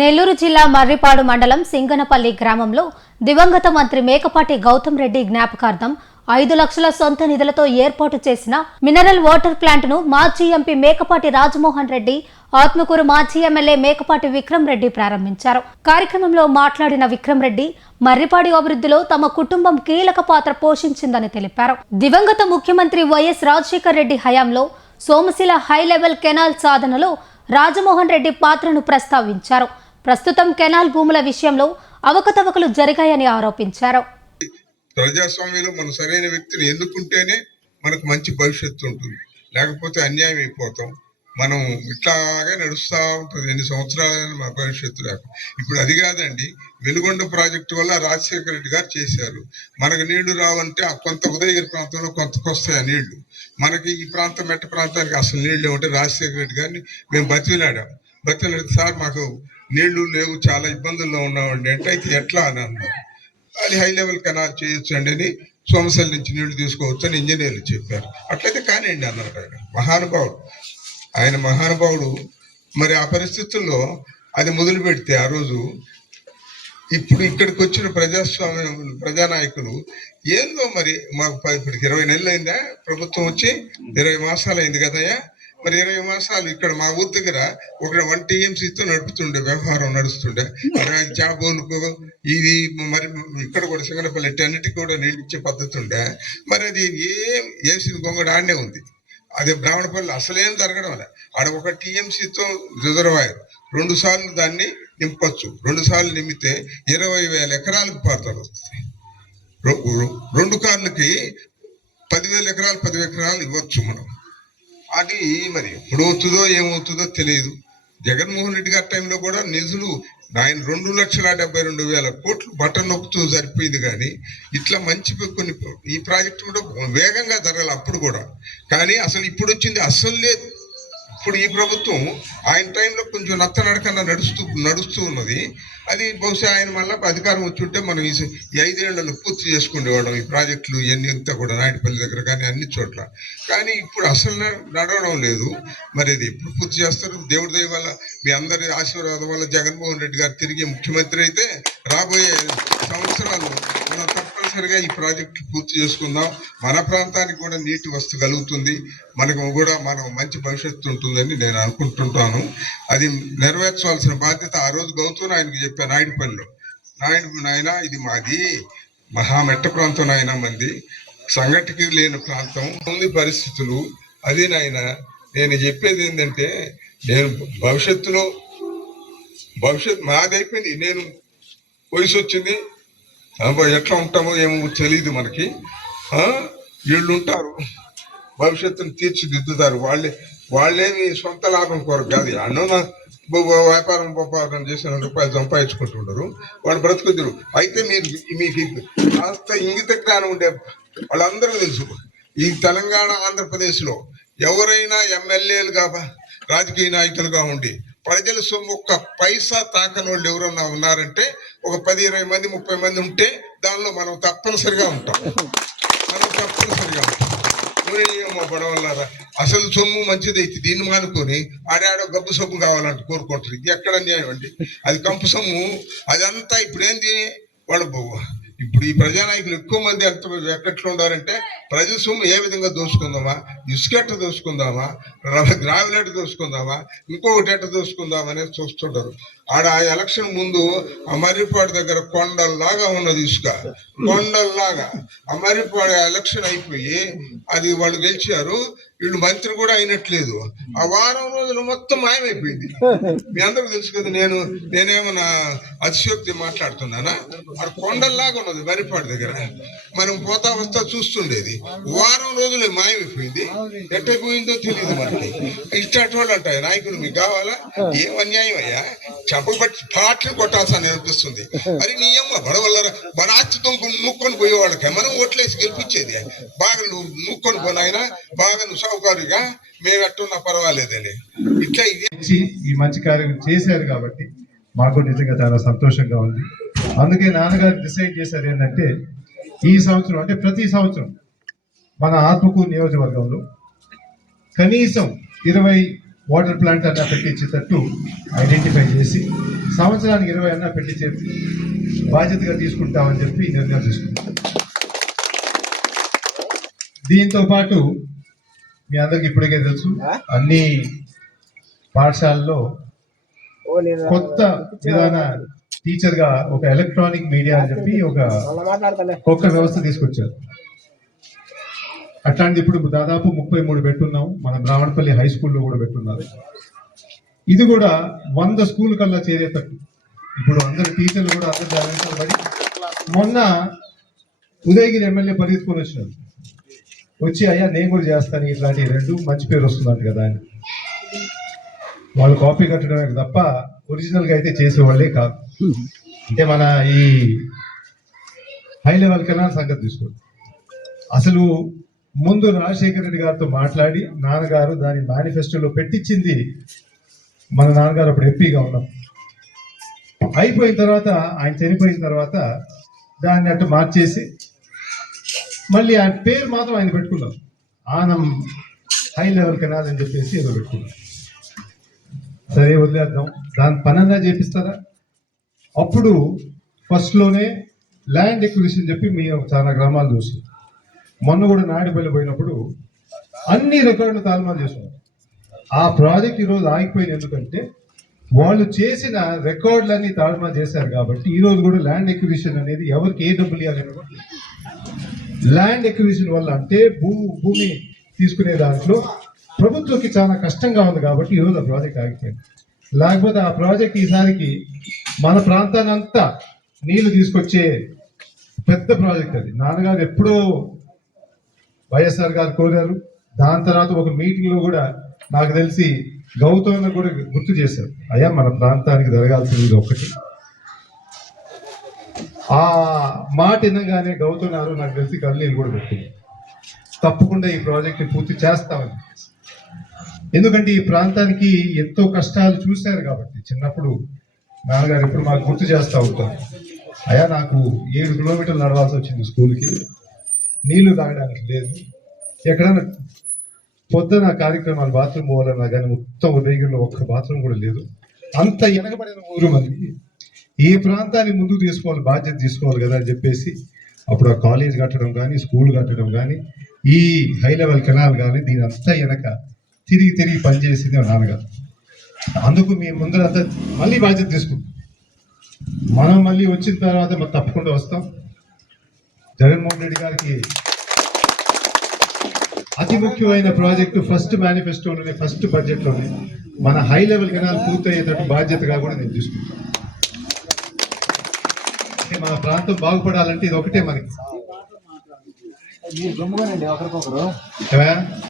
నెల్లూరు జిల్లా మర్రిపాడు మండలం సింగనపల్లి గ్రామంలో దివంగత మంత్రి మేకపాటి గౌతమ్ రెడ్డి జ్ఞాపకార్థం 5 లక్షల సొంత నిధులతో ఏర్పాటు చేసిన మినరల్ వాటర్ ప్లాంట్ ను మాజీ ఎంపీ మేకపాటి రాజమోహన్ రెడ్డి, ఆత్మకూరు మాజీ ఎమ్మెల్యే మేకపాటి విక్రమ్ రెడ్డి ప్రారంభించారు. కార్యక్రమంలో మాట్లాడిన విక్రమ్ రెడ్డి మర్రిపాడు అభివృద్ధిలో తమ కుటుంబం కీలక పాత్ర పోషించిందని తెలిపారు. దివంగత ముఖ్యమంత్రి వైఎస్ రాజశేఖర్ రెడ్డి హయాంలో సోమశిల హై లెవెల్ కెనాల్ సాధనలో రాజమోహన్ రెడ్డి పాత్రను ప్రస్తావించారు. ప్రస్తుతం కెనాల్ భూముల విషయంలో అవకతవకలు జరిగాయని ఆరోపించారు. ప్రజాస్వామ్యంలో మనం సరైన వ్యక్తిని ఎన్నుకుంటేనే మనకు మంచి భవిష్యత్తు ఉంటుంది, లేకపోతే అన్యాయం అయిపోతాం. మనం ఇట్లాగే నడుస్తూ ఉంటుంది ఎన్ని సంవత్సరాలైనా మన భవిష్యత్తు లేక. ఇప్పుడు అది కాదండి, వెలుగొండ ప్రాజెక్టు వల్ల రాజశేఖర రెడ్డి గారు చేశారు. మనకు నీళ్లు రావంటే కొంత ఉదయగిరి ప్రాంతంలో కొంతకొస్తాయి ఆ నీళ్లు, మనకి ఈ ప్రాంతం మెట్ట ప్రాంతానికి అసలు నీళ్లు ఏమంటే రాజశేఖర రెడ్డి గారిని మేము బతిలాడాం. సార్ మాకు నీళ్లు లేవు, చాలా ఇబ్బందుల్లో ఉన్నామండి అంటే, అయితే ఎట్లా అని అన్నారు. అది హై లెవెల్ కెనాల్ చేయొచ్చు అండి అని, సోమశిల నుంచి నీళ్లు తీసుకోవచ్చు అని ఇంజనీర్లు చెప్పారు. అట్లయితే కానివ్వండి అన్నారు ఆయన మహానుభావుడు. మరి ఆ పరిస్థితుల్లో అది మొదలు పెడితే ఆ రోజు, ఇప్పుడు ఇక్కడికి వచ్చిన ప్రజానాయకులు ఏందో మరి మాకు ఇప్పటికి 20 నెలలు అయిందా ప్రభుత్వం వచ్చి, 20 మాసాలు అయింది కదయ్యా. మరి 20 మాసాలు ఇక్కడ మా ఊరి దగ్గర ఒక 1 TMCతో నడుపుతుండే, వ్యవహారం నడుస్తుండే. జాబోలకు ఇది మరి ఇక్కడ కూడా సింగనపల్లి అన్నిటికీ కూడా నీళ్ళు ఇచ్చే పద్ధతి ఉండే. మరి అది ఏం వేసింది గొంగడు ఆడనే ఉంది. అదే బ్రాహ్మణపల్లి అసలేం జరగడం లే. ఆడ 1 TMCతో రిజర్వాయర్ 2 సార్లు దాన్ని నింపచ్చు. 2 సార్లు నింపితే 20,000 ఎకరాలకు పారుదల వస్తుంది. 2 కార్లకి 10,000 ఎకరాలు 10 ఎకరాలు ఇవ్వచ్చు మనం. అది మరి ఎప్పుడు అవుతుందో ఏమవుతుందో తెలియదు. జగన్మోహన్ రెడ్డి గారి టైంలో కూడా నిధులు ఆయన 2,72,000 కోట్లు బటన్ నొక్కుతూ సరిపోయింది. కానీ ఇట్లా మంచి కొన్ని ఈ ప్రాజెక్టు కూడా వేగంగా జరగాలి అప్పుడు కూడా. కానీ అసలు ఇప్పుడు వచ్చింది అస్సలు లేదు. ఇప్పుడు ఈ ప్రభుత్వం ఆయన టైంలో కొంచెం నత్తనడకన్నా నడుస్తూ ఉన్నది. అది బహుశా ఆయన మళ్ళీ అధికారం వచ్చి ఉంటే మనం ఈ 5 ఏళ్లలో పూర్తి చేసుకునేవాళ్ళం ఈ ప్రాజెక్టులు ఇవన్నీ అంతా కూడా, నాయుడుపల్లి దగ్గర కానీ అన్ని చోట్ల. కానీ ఇప్పుడు అసలు నడవడం లేదు. మరి అది ఎప్పుడు పూర్తి చేస్తారు? దేవుడి దయ వల్ల, మీ అందరి ఆశీర్వాదం వల్ల జగన్మోహన్ రెడ్డి గారు తిరిగి ముఖ్యమంత్రి అయితే రాబోయే సంవత్సరాలు మనం తప్పనిసరిగా ఈ ప్రాజెక్టులు పూర్తి చేసుకుందాం. మన ప్రాంతానికి కూడా నీటి వస్తు కలుగుతుంది, మనకు కూడా మంచి భవిష్యత్తు ఉంటుందని నేను అనుకుంటుంటాను. అది నెరవేర్చవలసిన బాధ్యత ఆ రోజు గౌతమ్ ఆయనకు చెప్పాను నాయుడుపల్లిలో. నాయన ఇది మాది మహామెట్ట ప్రాంతం, నాయన మంది సంఘటనకి లేని ప్రాంతం ఉంది పరిస్థితులు. అది నాయన నేను చెప్పేది ఏంటంటే, నేను భవిష్యత్తు మాది అయిపోయింది. నేను వయసు వచ్చింది, ఎట్లా ఉంటామో ఏమో తెలియదు మనకి. వీళ్ళు ఉంటారు, భవిష్యత్తును తీర్చిదిద్దుతారు. వాళ్ళేమి సొంత లాభం కొరకు కాదు, అన్న వ్యాపారం చేసి రూపాయలు సంపాదించుకుంటుంటారు, వాళ్ళు బ్రతుకుతురు. అయితే మీకు కాస్త ఇంగిత జ్ఞానం ఉండే వాళ్ళందరూ తెలుసు, ఈ తెలంగాణ ఆంధ్రప్రదేశ్లో ఎవరైనా ఎమ్మెల్యేలుగా రాజకీయ నాయకులుగా ఉండి ప్రజల సొమ్ము 1 పైసా తాకని వాళ్ళు ఎవరన్నా ఉన్నారంటే ఒక 10, 20 మంది 30 మంది ఉంటే దానిలో మనం తప్పనిసరిగా ఉంటాం. పడవల్లారా అసలు సొమ్ము మంచిదైతే దీన్ని మానుకొని ఆడాడో గబ్బు సొమ్ము కావాలంటే కోరుకుంటారు. ఇది ఎక్కడ అన్యాయం అండి? అది కంపు సొమ్ము. అదంతా ఇప్పుడేంది వాళ్ళు ఇప్పుడు ఈ ప్రజానాయకులు ఎక్కువ మంది ఎట్లా ఉండారంటే, ప్రజల సొమ్ము ఏ విధంగా దోసుకుందామా, ఇసుకెట్ట దోసుకుందామా, గ్రావిలెట్ దోసుకుందామా, ఇంకొకటి ఎట్ట దోసుకుందామా అనేది చూస్తుంటారు. ఆడ ఎలక్షన్ ముందు ఆ మర్రిపాడు దగ్గర కొండల్లాగా ఉన్నది ఇసుక, కొండల్లాగా. ఆ మర్రిపాడు ఎలక్షన్ అయిపోయి అది వాళ్ళు గెలిచారు, వీళ్ళు మంత్రి కూడా అయినట్లేదు. ఆ వారం రోజులు మొత్తం మాయమైపోయింది. మీ అందరికి తెలుసు కదా, నేనేమన్నా అతిశయోక్తి మాట్లాడుతున్నానా? అది కొండల్లాగా ఉన్నది మర్రిపాడు దగ్గర, మనం పోతా వస్తా చూస్తుండేది. వారం రోజులు మాయమైపోయింది, ఎట్టయిపోయిందో తెలియదు మనకి. ఇష్టం వాళ్ళు అంటాయి నాయకులు, మీకు కావాలా? ఏం అన్యాయం అయ్యా, చంపబట్టి పాటలు కొట్టాల్సిన అనిపిస్తుంది. మరి నీ అమ్మ బడవల్లరా, మన ఆస్తితో నూక్కొని పోయేవాళ్ళకి మనం ఓట్లేసి గెలిపించేది. బాగా నువ్వు నూక్కొని పోనాయన, బాగా నువ్వు సౌకర్యంగా మేము ఎట్టున్నా పర్వాలేదని ఇట్లా ఈ మంచి కార్యం చేశారు కాబట్టి మాకు నిజంగా చాలా సంతోషంగా ఉంది. అందుకే నాన్నగారు డిసైడ్ చేశారు ఏంటంటే, ఈ సంవత్సరం అంటే ప్రతి సంవత్సరం మన ఆత్మకూరు నియోజకవర్గంలో కనీసం 20 వాటర్ ప్లాంట్ అన్నా పెట్టించేటట్టు ఐడెంటిఫై చేసి సంవత్సరానికి 20 అన్నా పెట్టించే బాధ్యతగా తీసుకుంటామని చెప్పి నిర్ణయం తీసుకుంటాం. దీంతో పాటు మీ అందరికి ఇప్పటికే తెలుసు, అన్ని పాఠశాలలో కొత్త విధాన టీచర్ గా ఒక ఎలక్ట్రానిక్ మీడియా అని చెప్పి ఒక వ్యవస్థ తీసుకొచ్చారు. అట్లాంటి ఇప్పుడు దాదాపు 33 పెట్టున్నాం. మన బ్రాహ్మణపల్లి హై స్కూల్లో కూడా పెట్టున్నారు. ఇది కూడా 100 స్కూల్ కల్లా చేరేటట్టు ఇప్పుడు అందరు టీచర్లు కూడా అందరు జాగ్రత్తలు పడి మొన్న ఉదయగిరి ఎమ్మెల్యే పరిగెత్తుకొని వచ్చినారు. వచ్చి అయ్యా నేను కూడా చేస్తాను ఇట్లాంటి 2 మంచి పేరు వస్తుందంట కదా అని. వాళ్ళు కాపీ కట్టడమే తప్ప ఒరిజినల్ గా అయితే చేసేవాళ్ళే కాదు. అంటే మన ఈ హై లెవెల్ కెనాల్ సంగతి తీసుకోండి. అసలు ముందు రాజశేఖర రెడ్డి గారితో మాట్లాడి నాన్నగారు దాని మేనిఫెస్టోలో పెట్టించింది. మన నాన్నగారు అప్పుడు ఎంపీగా ఉన్నాం. అయిపోయిన తర్వాత ఆయన చనిపోయిన తర్వాత దాన్ని అట్టు మార్చేసి మళ్ళీ ఆ పేరు మాత్రం ఆయన పెట్టుకున్నాం, ఆనం హై లెవెల్ కెనాల్ అని చెప్పేసి ఏదో పెట్టుకున్నాం. సరే వదిలేద్దాం, దాని పనన్నా చేపిస్తారా? అప్పుడు ఫస్ట్ లోనే ల్యాండ్ ఎక్విజిషన్ చెప్పి మేము చాలా గ్రామాలు చూసాం. మొన్న కూడా నాడిపల్లి పోయినప్పుడు అన్ని రికార్డులు తారుమారు చేస్తున్నారు. ఆ ప్రాజెక్ట్ ఈరోజు ఆగిపోయింది. ఎందుకంటే వాళ్ళు చేసిన రికార్డులన్నీ తారుమారు చేశారు కాబట్టి ఈ రోజు కూడా ల్యాండ్ ఎక్విజిషన్ అనేది ఎవరికి ఏ డబ్బులు ఇవ్వాలని కూడా ల్యాండ్ ఎక్విజిషన్ వల్ల అంటే భూమి తీసుకునే దాంట్లో ప్రభుత్వంకి చాలా కష్టంగా ఉంది కాబట్టి ఈరోజు ఆ ప్రాజెక్ట్ ఆగిపోయింది. లేకపోతే ఆ ప్రాజెక్ట్ ఈసారికి మన ప్రాంతానంతా నీళ్లు తీసుకొచ్చే పెద్ద ప్రాజెక్ట్ అది. నాన్నగారు ఎప్పుడో వైఎస్ఆర్ గారు కోరారు. దాని తర్వాత ఒక మీటింగ్ లో కూడా నాకు తెలిసి గౌతమ్ కూడా గుర్తు చేశారు, అయ్యా మన ప్రాంతానికి జరగాల్సింది ఇది ఒకటి. ఆ మాట వినగానే గౌతమ్ గారు నాకు తెలిసి కన్నీళ్ళు కూడా పెట్టింది, తప్పకుండా ఈ ప్రాజెక్ట్ పూర్తి చేస్తామని. ఎందుకంటే ఈ ప్రాంతానికి ఎంతో కష్టాలు చూశారు కాబట్టి చిన్నప్పుడు నాన్నగారు ఎప్పుడు మాకు గుర్తు చేస్తూ ఉంటారు, అయ్యా నాకు 7 కిలోమీటర్లు నడవాల్సి వచ్చింది స్కూల్కి, నీళ్లు తాగడానికి లేదు, ఎక్కడైనా పొద్దున కార్యక్రమాలు బాత్రూమ్ పోవాలన్నా కానీ మొత్తం ఉదయగిరిలో ఒక్క బాత్రూమ్ కూడా లేదు. అంత వెనకబడిన ఊరు మంది ఈ ప్రాంతాన్ని ముందుకు తీసుకోవాలి, బాధ్యత తీసుకోవాలి కదా అని చెప్పేసి అప్పుడు ఆ కాలేజ్ కట్టడం కానీ స్కూల్ కట్టడం కానీ ఈ హై లెవెల్ కెనాల్ కానీ దీని అంతా వెనక తిరిగి పనిచేసింది నాన్నగారు. అందుకు మీ ముందరంతా మళ్ళీ బాధ్యత తీసుకుంటాం. మనం మళ్ళీ వచ్చిన తర్వాత మనం తప్పకుండా వస్తాం. జగన్మోహన్ రెడ్డి గారికి అతి ముఖ్యమైన ప్రాజెక్టు ఫస్ట్ మేనిఫెస్టోలోనే ఫస్ట్ బడ్జెట్లోనే మన హై లెవెల్ కెనాల్ పూర్తయ్యేటట్టు బాధ్యతగా కూడా నేను తీసుకుంటాను. అంటే మన ప్రాంతం బాగుపడాలంటే ఇది ఒకటే మనకి.